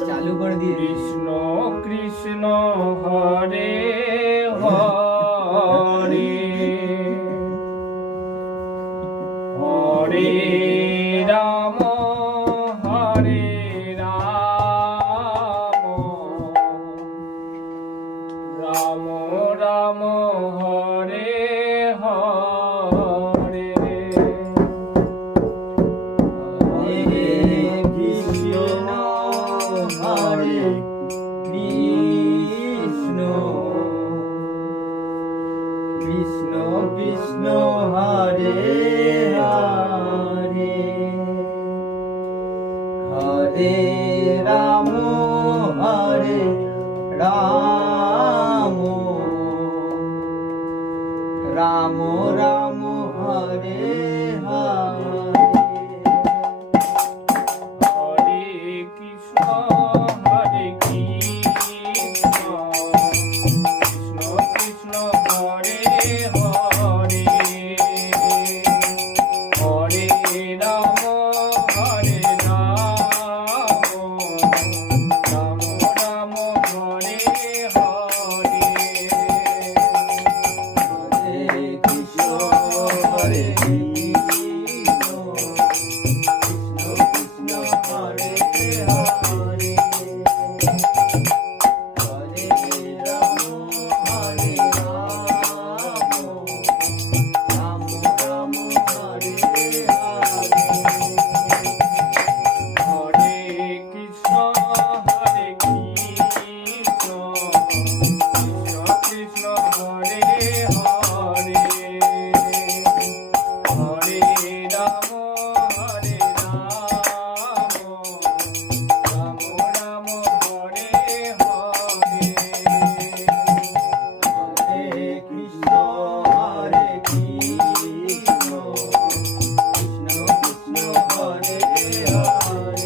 চালু করে দিয়ে কৃষ্ণ কৃষ্ণ হরে হরে হরে রাম হরে রাম রাম রাম হরে হরে হরে কৃষ্ণ হরে কৃষ্ণ কৃষ্ণ কৃষ্ণ হরে হরে হরে রাম হরে রাম রাম রাম হরে হরে হরে কৃষ্ণ হরে কৃষ্ণ কৃষ্ণ কৃষ্ণ হরে হরে হরে রাম হরে রাম রাম রাম হরে হরে হরে কৃষ্ণ হরে কৃষ্ণ কৃষ্ণ কৃষ্ণ হরে হরে হরে রাম হরে রাম রাম রাম হরে হরে হরে কৃষ্ণ হরে কৃষ্ণ কৃষ্ণ কৃষ্ণ হরে হরে হরে রাম হরে রাম রাম রাম হরে হরে হরে কৃষ্ণ হরে কৃষ্ণ কৃষ্ণ কৃষ্ণ হরে হরে